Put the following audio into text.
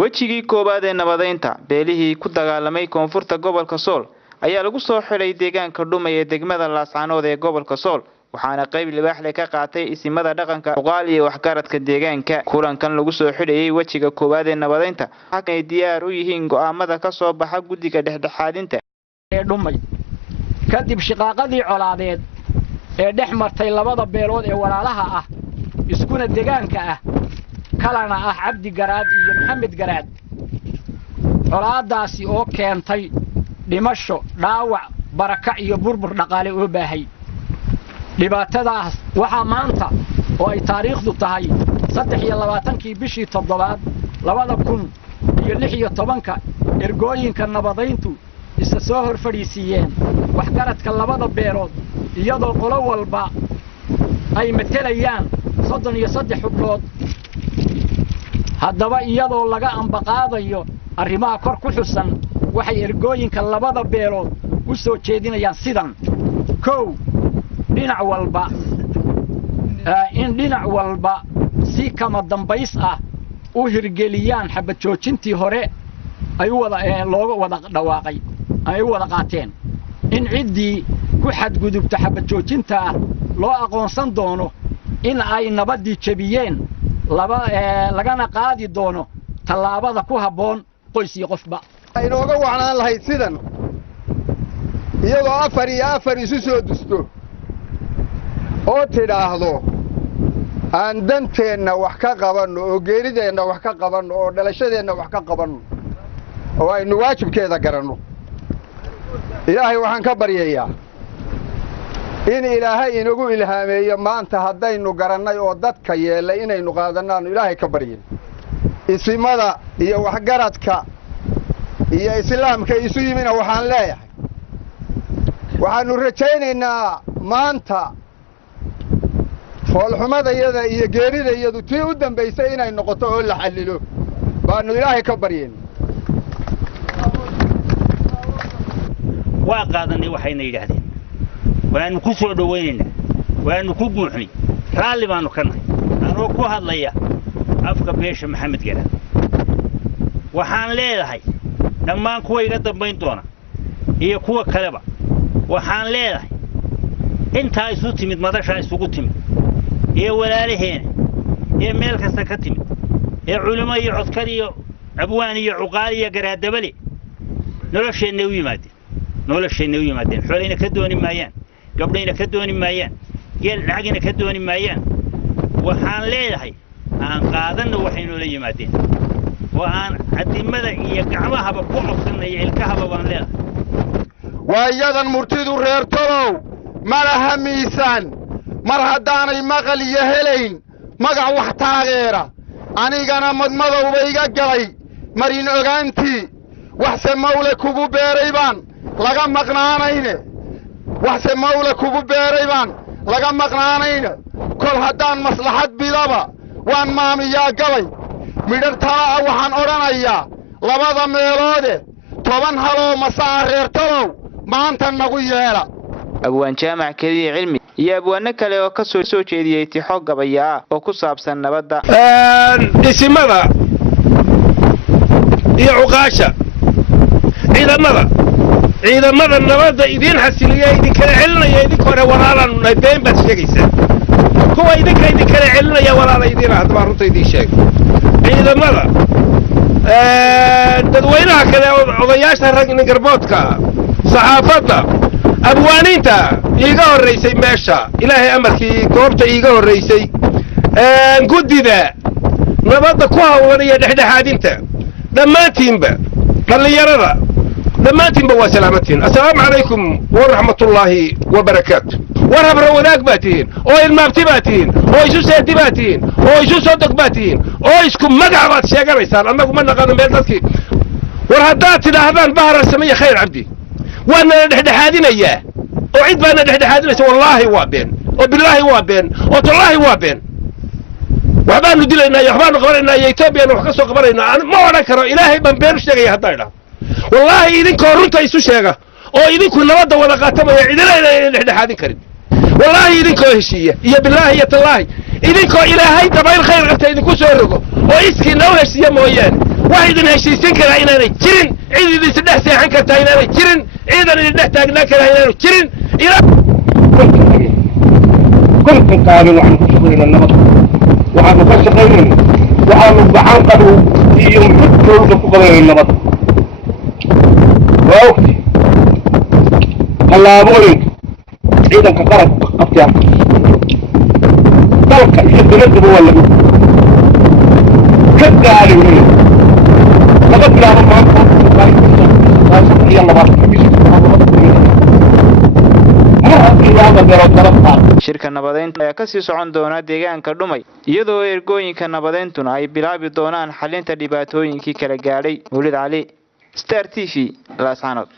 wejigii koobaad ee nabadeynta beelihii ku dagaalamay koonfurta gobolka Sool ayaa lagu soo xiray deegaanka Dhumay ee degmada Laascaanood ee gobolka Sool waxaana qayb libaax leh ka qaatay isimada dhaqanka uqaal iyo waxgaradka deegaanka kulankan lagu soo xidhayay wejiga koobaad ee nabadeynta waxay diyaar u yihiin go'aamada ka soo baxa guddiga dhexdhexaadinta ee Dhumay kadib shaqaaqadii colaadeed ee dhex martay labada beelood ee walaalaha ah iskuna deegaanka ah kalana ah Cabdi Garaad iyo Maxamed Garaad colaadaasi oo keentay dhimasho dhaawac baraka iyo burbur dhaqaale oo baahay dhibaatadaas waxa maanta oo ay taariikhdu tahay 23kii bishii 7 2016 ergooyinka nabadeyntu isa soo hor fadhiisiyeen waxgaradka labada beelood iyadoo qolo walba ay matelayaan 33 xubnood haddaba iyadoo laga ambaqaadayo arrimaha kor ku xusan waxay ergooyinka labada beelood u soo jeedinayaan sidan kow dhinac walba si kama dambays ah u hirgeliyaan xabad joojintii hore ay looga wada dhawaaqay ay wada qaateen in ciddii ku xadgudubta xabad joojinta loo aqoonsan doono in ay nabadii jabiyeen lagana qaadi doono tallaabada ku habboon qoys iyo qofba inooga wacnaan lahayd sidan iyadoo 4 iyo 4 isu soo dusto oo tidhaahdo aan danteenna wax ka qabanno oo geerideenna wax ka qabanno oo dhalashadeenna wax ka qabanno oo aynu waajibkeeda garanno ilaahay waxaan ka baryayaa in ilaahay inagu ilhaameeyo maanta haddaynu garannay oo dadka yeelay inaynu qaadanaano ilaahay ka baryin isimada iyo waxgaradka iyo islaamka isu yimina waxaan leeyahay waxaanu rajaynaynaa maanta foolxumadayada iyo geeridayadu tii u dambaysay inay noqoto oo la xallilo baanu ilaahay ka baryin waa qaadanay waxayna yidhaahdeen waanu ku soo dhawaynaynaa waanu ku guuxnay raalli baanu ka nahay anoo ku hadlaya afka beesha Maxamed Garaad waxaan leedahay dhammaan kuwa iga dambayn doona iyo kuwa kaleba waxaan leedahay inta isu timid madasha isugu timid ee walaalaheena ee meel kasta ka timid ee culimo iyo codkar iyo abwaan iyo cuqaal iyo garaadabale nolosheenna u yimaadeen xooleyna ka dooni maayaan gabdhayna ka dooni maayaan geel lacagina ka dooni maayaan waxaan leedahay aan qaadanno waxaynu la yimaadeen oo aan cadimada iyo gacmahaba ku codsanay ilkahaba baan leedahay waayadan murtidu reer tolow malaha miisaan mar haddaanay maqal iyo helayn magac wax taageera anigana madmadowba iga galay marin ogaantii waxse mawle kugu beeray baan laga maqnaanayne waxse mawle kugu beeray baan laga maqnaanayne kol haddaan maslaxad bidaba waan maamiyaa galay midhar talaa waxaan odhanayaa labada meeloode 10 haloo masaa reer tolow maanta nagu yeela abwaan jaamac kaliya cilmi iyo abwaano kale oo ka soo jeediyay tixo gabaya oo ku saabsan nabadda isimada iyo uqaasha ciidamada nabadda idin xasiliya idin kala celinaya idin hore walaalan been baad sheegaysaa kuwa idin kala celinaya walaalay idin hadba runta idin sheeg ciidamada dadweynaha kale odayaasha rag in garboodka saxaafadda abwaaninta iiga horeysay meesha ilaahay amarkii goobta iiga horeysay guddida nabadda ku hawlan iyo dhexdhexaadinta dhammaantiinba dhalinyarada dhammaantiinba waa salaamatiin assalaamu calaykum waraxmatullaahi wabarakaatu warhabra wadaag baa tihiin oo ilmaabti baa tihiin oo isu seedi baa tihiin oo isu sodog baa tihiin oo isku magac baad sheeganaysaan annagu ma naqaano meel dadkii war haddaad tidhaahdaan bahar sameeye khayr cabdi وانا دحدحادنا يا وعيد بانا دحدحادنا والله وابين وبالله وابين وتالله وابين وحبان ندلنا يا حبان قبرنا يا إثيوبيا وحكسو قبرنا ما ولا كرو إلهي من بيرش يا هداينا والله إذن كورنتا يسوع شيء أو إذن كل نواد ولا قاتم يا إذن دحدحادي كريم والله إذن كوهشية يا بالله يا تالله إذن كو إلهي تبين خير غتا إذن كو سوركو وإسكي نوهشية مويان واحد هشيسين كلا إن أنا جرين عيد اللي سدح سيحن كتا إن أنا جرين عيد اللي نحتاجنا كلا إن أنا جرين إلى كنت قالوا عن شغلنا النمط وعن مكسقين وعن بعان قبل يوم حدود فقرين النمط وأختي هلا أقولك عيدا كقرب أفتيا طلق يحب نجب ولا كده علي منه لقد لا ما أقول يلا بقى shirka nabadeynta ayaa ka sii socon doona deegaanka dhumay iyadoo ergooyinka nabadeyntuna ay bilaabi doonaan xalinta dhibaatooyinkii kala gaadhay Mawlid Cali Star TV Laascaanood